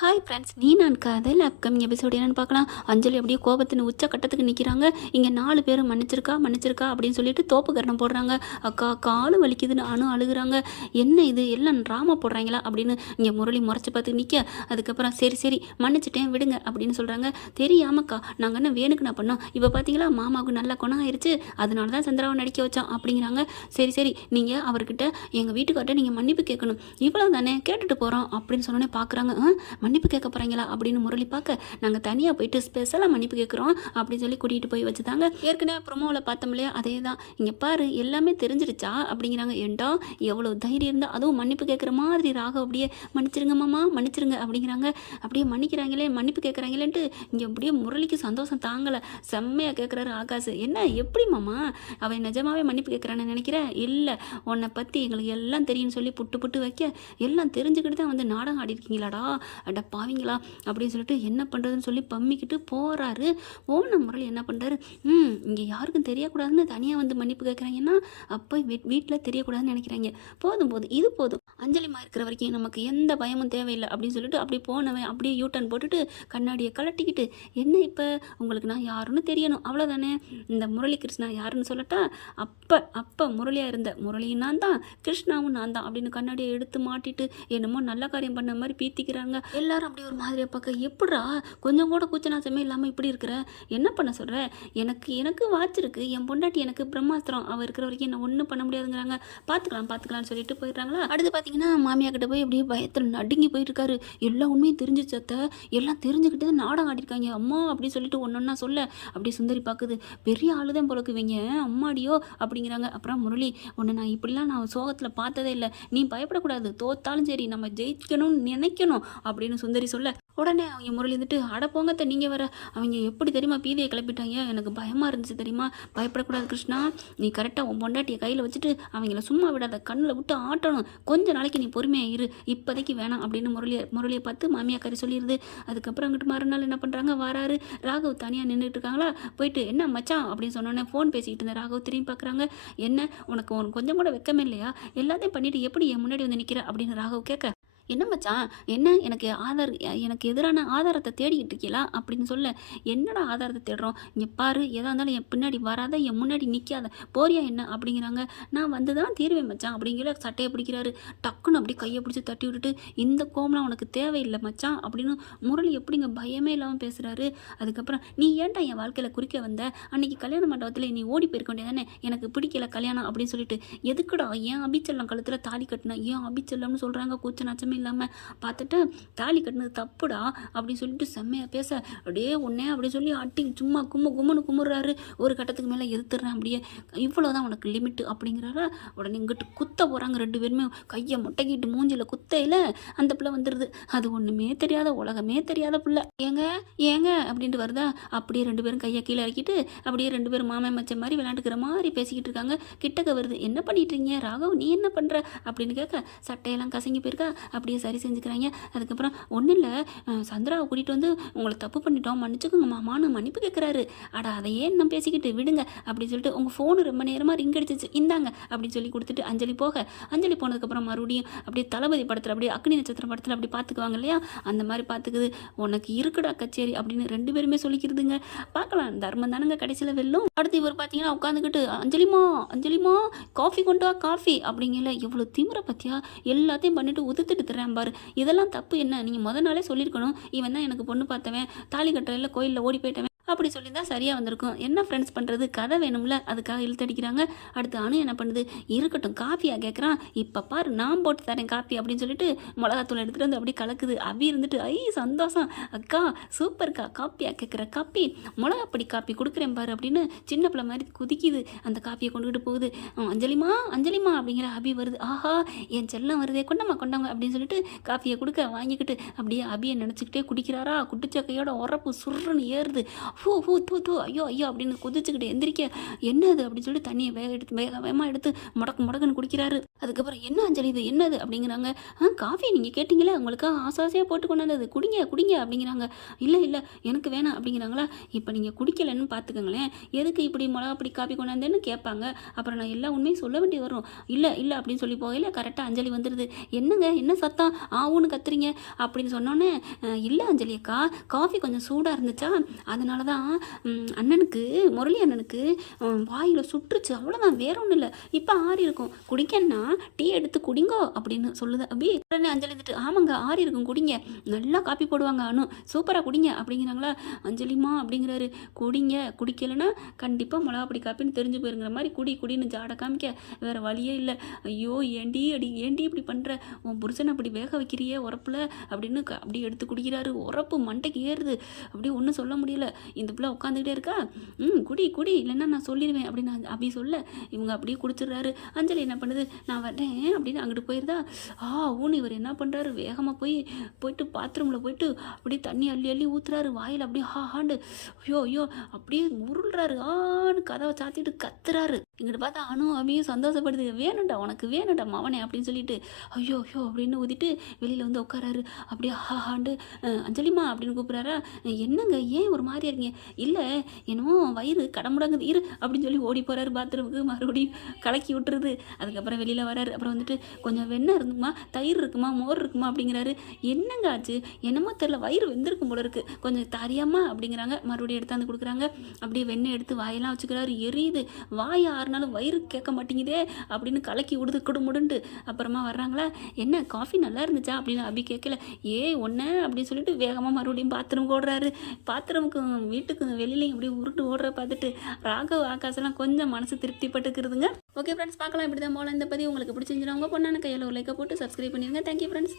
Hi friends, நீ நான் காதல் அப்கமிங் எபிசோடு என்னென்னு பார்க்கலாம். அஞ்சலி அப்படியே கோபத்தின் உச்ச கட்டத்துக்கு நிற்கிறாங்க. இங்கே 4 பேரும் மன்னிச்சிருக்கா மன்னிச்சிருக்கா அப்படின்னு சொல்லிட்டு தோப்பு கரணம் போடுறாங்க. அக்கா காலு வலிக்குதுன்னு அழுகுறாங்க. என்ன இது எல்லாம் ட்ராமா போடுறாங்களா அப்படின்னு இங்கே முரளி முறைச்சி பார்த்து நிற்க. அதுக்கப்புறம் சரி சரி மன்னிச்சிட்டேன் விடுங்க அப்படின்னு சொல்கிறாங்க. தெரியாமக்கா நாங்கள் என்ன வேணுக்கு நான் பண்ணோம், இப்போ பார்த்தீங்களா மாமாவுக்கு நல்ல குணம் ஆயிடுச்சு, அதனால தான் சந்திராவை நடிக்க வச்சோம் அப்படிங்கிறாங்க. சரி சரி நீங்கள் அவர்கிட்ட எங்கள் வீட்டுக்கார்ட்ட நீங்கள் மன்னிப்பு கேட்கணும், இவ்வளோ தானே கேட்டுட்டு போகிறோம் அப்படின்னு சொன்னோன்னே பார்க்குறாங்க. மன்னிப்பு கேட்க போகிறீங்களா அப்படின்னு முரளி பார்க்க, நாங்கள் தனியாக போயிட்டு ஸ்பெஷலாக மன்னிப்பு கேட்குறோம் அப்படின்னு சொல்லி கூட்டிகிட்டு போய் வச்சுதாங்க. ஏற்கனவே ப்ரொமோவில் பார்த்தோம் இல்லையா, அதே தான் இங்கே பாரு எல்லாமே தெரிஞ்சிருச்சா அப்படிங்கிறாங்க. ஏண்டா எவ்வளோ தைரியம் இருந்தால் அதுவும் மன்னிப்பு கேட்குற மாதிரி ராக அப்படியே மன்னிச்சிருங்க மாமா மன்னிச்சிருங்க அப்படிங்கிறாங்க. அப்படியே மன்னிக்கிறாங்களே மன்னிப்பு கேட்குறாங்களேன்ட்டு இங்கே அப்படியே முரளிக்கு சந்தோஷம் தாங்கலை. செம்மையாக கேட்குறாரு ஆகாஷ். என்ன எப்படி மாமா அவன் நிஜமாவே மன்னிப்பு கேட்குறான்னு நினைக்கிறேன், இல்லை உன்னை பற்றி எங்களுக்கு எல்லாம் தெரியும்னு சொல்லி புட்டு புட்டு வைக்க, எல்லாம் தெரிஞ்சுக்கிட்டு தான் வந்து நாடகம் ஆடிருக்கீங்களாடா அட பாவீங்களா அப்படின்னு சொல்லிட்டு என்ன பண்ணுறதுன்னு சொல்லி பம்மிக்கிட்டு போகிறாரு. ஓன முரளி என்ன பண்ணுறாரு, இங்கே யாருக்கும் தெரியக்கூடாதுன்னு தனியாக வந்து மன்னிப்பு கேட்குறாங்கன்னா அப்போ வீட்டில் தெரியக்கூடாதுன்னு நினைக்கிறாங்க. போதும் போதும் இது போதும், அஞ்சலிமா இருக்கிற வரைக்கும் நமக்கு எந்த பயமும் தேவையில்லை அப்படின்னு சொல்லிட்டு அப்படி போனவன் அப்படியே யூட்டன் போட்டுட்டு கண்ணாடியை கலட்டிக்கிட்டு, என்ன இப்போ உங்களுக்கு நான் யாருன்னு தெரியணும் அவ்வளோதானே, இந்த முரளி கிருஷ்ணா யாருன்னு சொல்லட்டா, அப்போ முரளியாக இருந்த முரளியும் நான் தான் கிருஷ்ணாவும் நான் தான் அப்படின்னு கண்ணாடியை எடுத்து மாட்டிட்டு என்னமோ நல்ல காரியம் பண்ண மாதிரி பீத்திக்கிறாங்க. எல்லாரும் அப்படி ஒரு மாதிரியை பார்க்க, எப்படா கொஞ்சம் கூட கூச்சநாசமே இல்லாமல் இப்படி இருக்கிற, என்ன பண்ண சொல்கிற, எனக்கு வாட்ச் இருக்குது, என் பொண்டாட்டி எனக்கு பிரம்மாஸ்திரம், அவள் இருக்கிற வரைக்கும் என்ன ஒன்றும் பண்ண முடியாதுங்கிறாங்க. பார்த்துக்கலாம்னு சொல்லிட்டு போயிடுறாங்களா. அடுத்து பார்த்தீங்கன்னா மாமியா கிட்ட போய் அப்படியே பயத்தில் நடுங்கி போயிருக்காரு. எல்லா உண்மையும் தெரிஞ்சிச்சத்த, எல்லாம் தெரிஞ்சுக்கிட்டு தான் நாடகம் ஆடிருக்காங்க அம்மா அப்படின்னு சொல்லிட்டு ஒன்றொன்னா சொல்ல அப்படியே சுந்தரி பார்க்குது. பெரிய ஆளுதான் போலக்கு இவங்க அம்மாடியோ அப்படிங்கிறாங்க. அப்புறம் முரளி, உன்னை நான் இப்படிலாம் நான் சோகத்தில் பார்த்ததே இல்லை, நீ பயப்படக்கூடாது, தோத்தாலும் சரி நம்ம ஜெயிக்கணும்னு நினைக்கணும் அப்படின்னு சுந்தரி சொல்ல, உடனே அவங்க முரளி வந்துட்டு, அட போங்கத்த நீங்கள் வர, அவங்க எப்படி தெரியுமா பீதியை கிளப்பிட்டாங்க, எனக்கு பயமாக இருந்துச்சு தெரியுமா, பயப்படக்கூடாது கிருஷ்ணா, நீ கரெக்டாக உன் பொண்டாட்டியை கையில் வச்சுட்டு அவங்கள சும்மா விடாத, கண்ணில் விட்டு ஆட்டணும், கொஞ்ச நாளைக்கு நீ பொறுமையாக இரு, இப்போதைக்கு வேணாம் அப்படின்னு முரளியை பார்த்து மாமியா கறி சொல்லிடுது. அதுக்கப்புறம் அங்கிட்டு மறுநாள் என்ன பண்ணுறாங்க, வராரு ராகவ் தனியாக நின்றுட்டு இருக்காங்களா, போயிட்டு என்ன மச்சான் அப்படின்னு சொன்னோன்னே ஃபோன் பேசிக்கிட்டு இருந்த ராகவ் திரும்பி பார்க்குறாங்க. என்ன உனக்கு கொஞ்சம் கூட வெக்கமே இல்லையா, எல்லாத்தையும் பண்ணிவிட்டு எப்படி என் முன்னாடி வந்து நிற்கிற அப்படின்னு ராகவ் கேட்க, என்ன மச்சான் என்ன எனக்கு எதிரான ஆதாரத்தை தேடிக்கிட்டு இருக்கீங்களா அப்படின்னு சொல்ல, என்னடா ஆதாரத்தை தேடுறோம், இங்கே பாரு எதாக இருந்தாலும் என் பின்னாடி வராத, என் முன்னாடி நிற்காத, போறியா என்ன அப்படிங்கிறாங்க. நான் வந்து தான் தீர்வேன் மச்சான் அப்படிங்கிற சட்டையை பிடிக்கிறாரு. டக்குன்னு அப்படி கையை பிடிச்சி தட்டி விட்டுட்டு, இந்த கோம்லாம் உனக்கு தேவையில்லை மச்சான் அப்படின்னு முரளி எப்படிங்க பயமே இல்லாமல் பேசுகிறாரு. அதுக்கப்புறம் நீ ஏன்டா என் வாழ்க்கையில் குறிக்க வந்த, அன்னைக்கு கல்யாண மண்டபத்தில் நீ ஓடி போயிருக்க வேண்டியதானே, எனக்கு பிடிக்கல கல்யாணம் அப்படின்னு சொல்லிட்டு, எதுக்குடா ஏன் அபிச்செல்லம் கழுத்தில் தாலி கட்டின, ஏன் அபிச்செல்லம்னு சொல்கிறாங்க கூச்ச இல்லாமல் பார்த்துட்டு, தாலி கட்டினது தப்புடா அப்படின்னு சொல்லிட்டு செம்மையாக பேச, அப்படியே உன்னே அப்படி சொல்லி அட்டி சும்மா கும்முன்னு கும்பிட்றாரு. ஒரு கட்டத்துக்கு மேலே எதிர்த்துறேன், அப்படியே இவ்வளோதான் உனக்கு லிமிட்டு அப்படிங்கிறாரா. உடனே இங்கிட்டு குத்த போகிறாங்க 2 பேருமே, கையை முட்டைக்கிட்டு மூஞ்சில் குத்தையில் அந்த பிள்ளை வந்துடுது. அது ஒன்றுமே தெரியாத உலகமே தெரியாத பிள்ளை, ஏங்க அப்படின்ட்டு வருதா. அப்படியே 2 பேரும் கையை கீழே இறக்கிட்டு அப்படியே 2 பேரும் மாமன் மச்ச மாதிரி விளையாண்டுக்கிற மாதிரி பேசிக்கிட்டு இருக்காங்க. கிட்டக்க வருது, என்ன பண்ணிட்டு இருக்கீங்க ராகவ், நீ என்ன பண்ணுற அப்படின்னு கேட்க, சட்டையெல்லாம் கசங்கி போயிருக்கா, அப்படியே சரி செஞ்சுக்கிறாங்க. அதுக்கப்புறம் ஒன்றும் இல்லை, சந்திராவை கூட்டிகிட்டு வந்து உங்களை தப்பு பண்ணிட்டோம் மன்னிச்சுக்கோங்க மாமான்னு மன்னிப்பு கேட்குறாரு. அடா அதை ஏன் நம்ம பேசிக்கிட்டு விடுங்க அப்படின்னு சொல்லிட்டு, உங்கள் ஃபோனு ரொம்ப நேரமாக ரிங் அடிச்சிச்சு இந்தாங்க அப்படின்னு சொல்லி கொடுத்துட்டு அஞ்சலி போனதுக்கப்புறம் மறுபடியும் அப்படியே தளபதி படத்தில் அப்படியே அக்னி நட்சத்திரம் படத்தில் அப்படி பார்த்துக்குவாங்க இல்லையா, அந்த மாதிரி பார்த்துக்குது. உனக்கு இருக்குடா கச்சேரி அப்படின்னு 2 பேருமே சொல்லிக்கிறதுங்க. பார்க்கலாம் தர்மம் தானுங்க கடைசியில் வெல்லும். அடுத்து இவர் பார்த்தீங்கன்னா உட்காந்துக்கிட்டு, அஞ்சலிமா காஃபி கொண்டு வா காஃபி அப்படிங்கல, எவ்வளோ திமிர பற்றியா, எல்லாத்தையும் பண்ணிட்டு உதுத்துட்டு தர்றேன் பாரு, இதெல்லாம் தப்பு என்ன, நீங்கள் முத நாளே சொல்லியிருக்கணும், இவன் தான் எனக்கு பொண்ணு பார்த்தவன், தாலி கட்டுறையில் கோயிலில் ஓடி போயிட்டவன் அப்படி சொல்லி தான் சரியாக வந்திருக்கும். என்ன ஃப்ரெண்ட்ஸ் பண்ணுறது, கதை வேணும்ல, அதுக்காக இழுத்தடிக்கிறாங்க. அடுத்து அணு என்ன பண்ணுது, இருக்கட்டும் காஃபியாக கேட்குறான், இப்போ பாரு நான் போட்டு தரேன் காஃபி அப்படின்னு சொல்லிட்டு மிளகாத்தூள் எடுத்துகிட்டு வந்து அப்படி கலக்குது. அவி இருந்துட்டு சந்தோஷம் அக்கா சூப்பர்க்கா, காப்பியாக கேட்குற காப்பி, மிளகாப்படி காப்பி கொடுக்குறேன் பாரு அப்படின்னு சின்ன பிள்ளை மாதிரி குதிக்குது. அந்த காப்பியை கொண்டுகிட்டு போகுது. அஞ்சலிமா அப்படிங்கிற அபி வருது. ஆஹா என் செல்லம் வருதே, கொண்டாங்க அப்படின்னு சொல்லிட்டு காஃபியை கொடுக்க வாங்கிக்கிட்டு அப்படியே அபியை நினச்சிக்கிட்டே குடிக்கிறாரா. குட்டிச்சக்கையோட உரப்பு சுருன்னு ஏறுது. தூ தூ ஐயோ ஐயோ அப்படின்னு குதிச்சுக்கிட்டு எந்திரிக்க என்னது அப்படின்னு சொல்லிட்டு தண்ணியை வேகமாக எடுத்து முடக்குன்னு குடிக்கிறாரு. அதுக்கப்புறம் என்ன அஞ்சலி இது என்னது அப்படிங்கிறாங்க. காஃபி நீங்கள் கேட்டிங்களே உங்களுக்கு ஆசாசியாக போட்டு கொண்டாந்தது குடிங்க குடிங்க அப்படிங்கிறாங்க. இல்லை எனக்கு வேணாம் அப்படிங்கிறாங்களா. இப்போ நீங்கள் குடிக்கலைன்னு பார்த்துக்கங்களேன், எதுக்கு இப்படி மிளகா அப்படி காஃபி கொண்டாந்தேன்னு கேட்பாங்க. அப்புறம் நான் எல்லா உண்மையும் சொல்ல வேண்டியது வரும். இல்லை அப்படின்னு சொல்லி போகல கரெக்டாக அஞ்சலி வந்துடுது. என்னங்க என்ன சத்தம் ஆவுன்னு கத்துறீங்க அப்படின்னு சொன்னோன்னே, இல்லை அஞ்சலி அக்கா காஃபி கொஞ்சம் சூடாக இருந்துச்சா அதனால தான் அண்ணனுக்கு முரளி அண்ணனுக்கு வாயில் சுற்றுச்சு அவ்வளோதான், வேற ஒன்றும் இல்லை. இப்போ ஆறி இருக்கும் குடிக்கன்னா டீ எடுத்து குடிங்கோ அப்படின்னு சொல்லுது அபி. உடனே அஞ்சலி வந்துட்டு ஆமாங்க ஆறி இருக்கும் குடிங்க, நல்லா காப்பி போடுவாங்க அனு சூப்பராக குடிங்க அப்படிங்கிறாங்களா. அஞ்சலிமா அப்படிங்கிறாரு. குடிங்க குடிக்கலைன்னா கண்டிப்பாக மிளகாப்பொடி காப்பின்னு தெரிஞ்சு போயிருங்கிற மாதிரி குடின்னு ஜாட காமிக்க வேறு வழியே இல்லை. ஐயோ ஏண்டி இப்படி பண்ணுற, உன் புருஷனை அப்படி வேக வைக்கிறியே உரப்புல அப்படின்னு அப்படி எடுத்து குடிக்கிறாரு. உரப்பு மண்டைக்கு ஏறுது, அப்படியே ஒன்றும் சொல்ல முடியல. இந்த பிள்ளை உட்காந்துக்கிட்டே இருக்கா. குடி இல்லைன்னா நான் சொல்லிடுவேன் அப்படின்னு அப்படி சொல்ல இவங்க அப்படியே குடிச்சிடுறாரு. அஞ்சலி என்ன பண்ணுது, நான் வரேன் அப்படின்னு அங்கிட்டு போயிருந்தா ஊன்னு இவர் என்ன பண்ணுறாரு, வேகமாக போயிட்டு பாத்ரூமில் போயிட்டு அப்படியே தண்ணி அள்ளி ஊற்றுறாரு வாயில் அப்படியே ஹாண்டு. ஐயோ அப்படியே உருள்றாரு. ஆன்னு கதவை சாத்திட்டு கத்துறாரு. இங்கிட்ட பார்த்தா அனு அபியும் சந்தோஷப்படுது. வேணும்டா உனக்கு வேணும்டா மவனே அப்படின்னு சொல்லிட்டு ஐயோ அப்படின்னு ஊதிட்டு வெளியில் வந்து உட்காராரு. அப்படியே ஹாண்டு அஞ்சலிமா அப்படின்னு கூப்பிட்றாரா. என்னங்க ஏன் ஒரு மாதிரியா இருக்கீங்க. இல்லை என்னமோ வயிறு கடமுடங்குது இரு அப்படின்னு சொல்லி ஓடி போகிறாரு பாத்ரூமுக்கு. மறுபடியும் கலக்கி விட்டுருது. அதுக்கப்புறம் வெளியில் வராரு. அப்புறம் வந்துட்டு கொஞ்சம் வெண்ணெய் இருக்குமா, தயிர் இருக்குமா, மோர் இருக்குமா அப்படிங்கிறாரு. என்னங்க ஆச்சு, என்னமோ தெரில வயிறு வெந்திருக்கும் போல இருக்குது, கொஞ்சம் தரியாமா அப்படிங்கிறாங்க. மறுபடியும் எடுத்தாந்து கொடுக்குறாங்க. அப்படியே வெண்ணெய் எடுத்து வாயெல்லாம் வச்சுக்கிறாரு. எரியுது, வாய் ஆறுனாலும் வயிறு கேட்க மாட்டேங்குதே அப்படின்னு கலக்கி விடுது குடுமுடுன்ட்டு. அப்புறமா வர்றாங்களா. என்ன காஃபி நல்லா இருந்துச்சா அப்படின்னு அபி கேட்கல. ஒன்று அப்படின்னு சொல்லிட்டு வேகமாக மறுபடியும் பாத்ரூமுக்கு ஓடுறாரு. பாத்ரூமுக்கு வீட்டுக்கு வெளியிலையும் அப்படியே உருட்டு ஓடுற பார்த்துட்டு ராகவ் ஆகாசெல்லாம் கொஞ்சம் மனசு திருப்திப்பட்டுக்கிறதுங்க. ஓகே ஃப்ரெண்ட்ஸ், பார்க்கலாம் இப்படி தான் போகலாம். இந்த பதிவு உங்களுக்கு பிடிச்சிருந்துச்சுன்னா உங்கள் பொண்ணான கையில் ஒரு லைக்கை போட்டு சப்ஸ்கிரைப் பண்ணிடுங்க. Thank you friends.